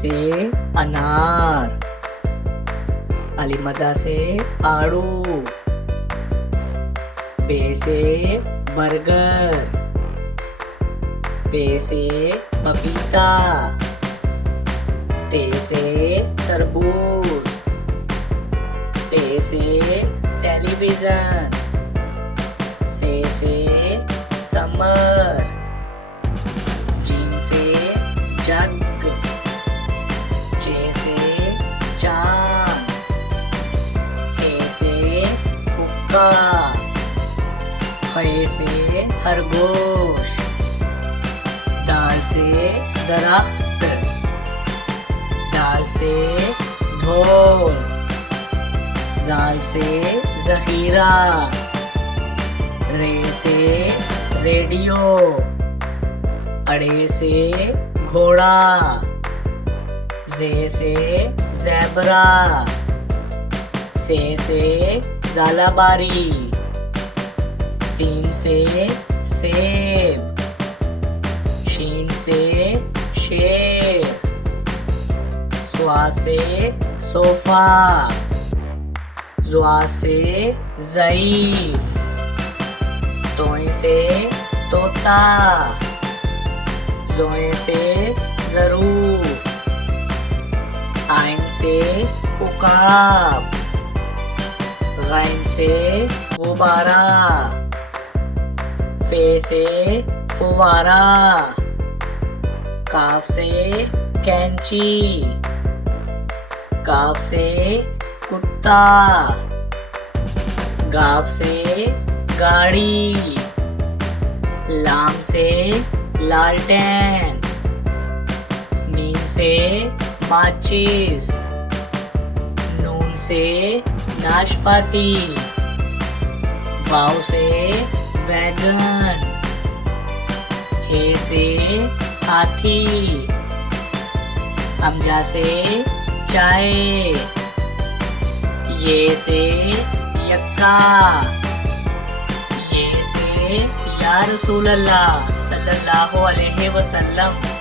से अनार, अलीमदा से आड़ू, बे से बर्गर, पे से पपीता, ते से तरबूज, टे से टेलीविजन, से समर, जीन से जग, चे से चांद, हे से हुक्का, खे से खरगोश, दाल से दरख्त, दाल से ढोल, जाल से जहीरा, रे से रेडियो, अड़े से घोड़ा, जे से ज़ेबरा, से ज़ालाबारी, सीन से सेब, शीन से शेर, स्वा से सोफा, ज़्वा से ज़ईफ़, तोए से तोता, ज़ोए से ज़रूफ, आइन से उकाब, गैन से गुब्बारा, फे से फुवारा, काफ से कैंची, काफ से कुत्ता, गाफ से गाड़ी, लाम से लालटेन, मीम से माचिस, नून से नाशपाती, वाव से वैगन, हे से हाथी, हमजा से चाय, ये से यक्का, ये से या रसूल अल्लाह सल्लल्लाहु अलैहि वसल्लम।